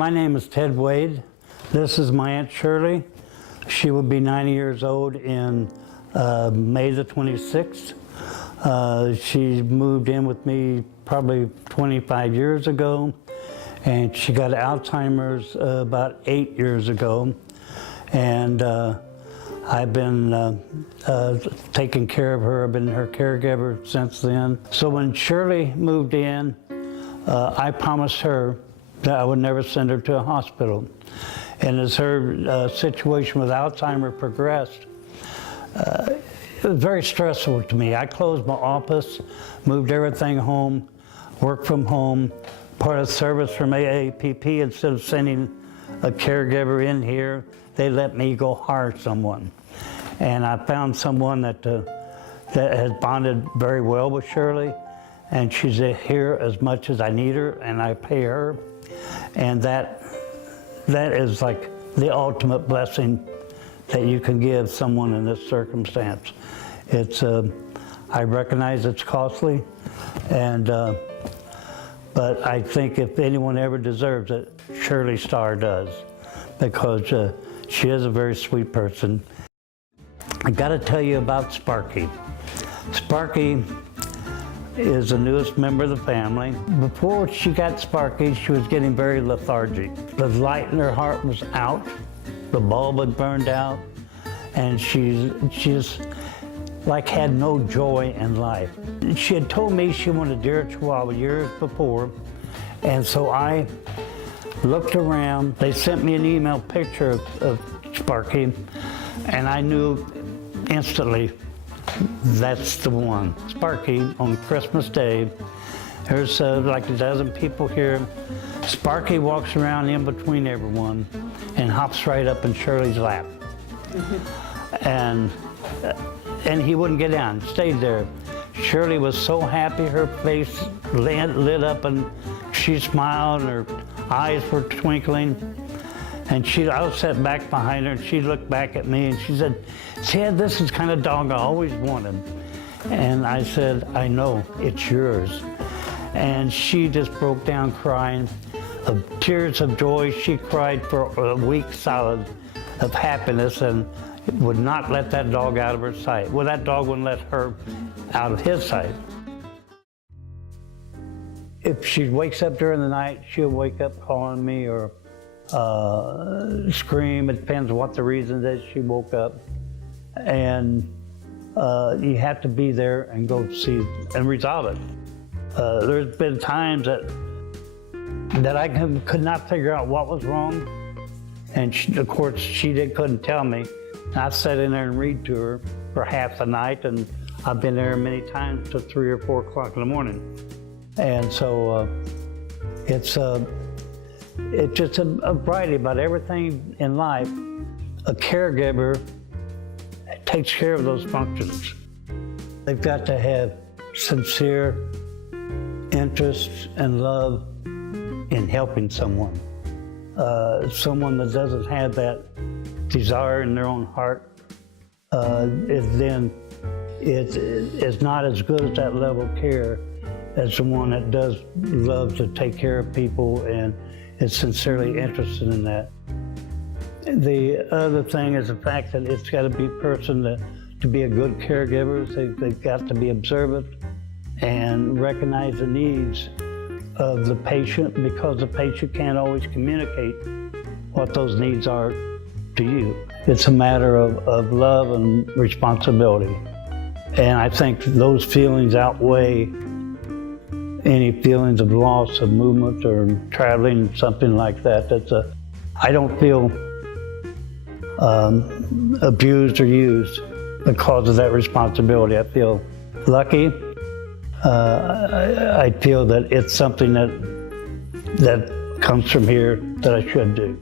My name is Ted Wade. This is my Aunt Shirley. She will be 90 years old in May the 26th. She moved in with me probably 25 years ago, and she got Alzheimer's about 8 years ago. And I've been taking care of her. I've been her caregiver since then. So when Shirley moved in, I promised her that I would never send her to a hospital. And as her situation with Alzheimer's progressed, it was very stressful to me. I closed my office, moved everything home, worked from home, part of service from AAAPP. Instead of sending a caregiver in here, they let me go hire someone. And I found someone that has bonded very well with Shirley, and she's here as much as I need her, and I pay her. And that is like the ultimate blessing that you can give someone in this circumstance. It's, I recognize it's costly, and but I think if anyone ever deserves it, Shirley Starr does, because she is a very sweet person. I got to tell you about Sparky. Sparky is the newest member of the family. Before she got Sparky, she was getting very lethargic. The light in her heart was out, the bulb had burned out, and she's like had no joy in life. She had told me she wanted a deer chihuahua years before, and so I looked around. They sent me an email picture of Sparky, and I knew instantly that's the one. Sparky, on Christmas Day, there's like a dozen people here. Sparky walks around in between everyone and hops right up in Shirley's lap. And he wouldn't get down, stayed there. Shirley was so happy, her face lit up, and she smiled and her eyes were twinkling. And I was sitting back behind her, and she looked back at me and she said, "Ted, this is the kind of dog I always wanted." And I said, "I know, it's yours." And she just broke down crying, of tears of joy. She cried for a week solid of happiness and would not let that dog out of her sight. Well, that dog wouldn't let her out of his sight. If she wakes up during the night, she'll wake up calling me or scream. It depends on what the reason is she woke up. And you have to be there and go see and resolve it. There's been times that I could not figure out what was wrong, and of course she couldn't tell me. I sat in there and read to her for half the night, and I've been there many times till 3 or 4 o'clock in the morning. And so it's just a variety about everything in life. A caregiver takes care of those functions. They've got to have sincere interest and love in helping someone. Someone that doesn't have that desire in their own heart, it's not as good as that level of care as the one that does love to take care of people and is sincerely interested in that. The other thing is the fact that it's got to be a person to be a good caregiver. They've got to be observant and recognize the needs of the patient, because the patient can't always communicate what those needs are to you. It's a matter of love and responsibility. And I think those feelings outweigh any feelings of loss of movement or traveling, something like that. I don't feel abused or used because of that responsibility. I feel lucky. I feel that it's something that comes from here that I should do.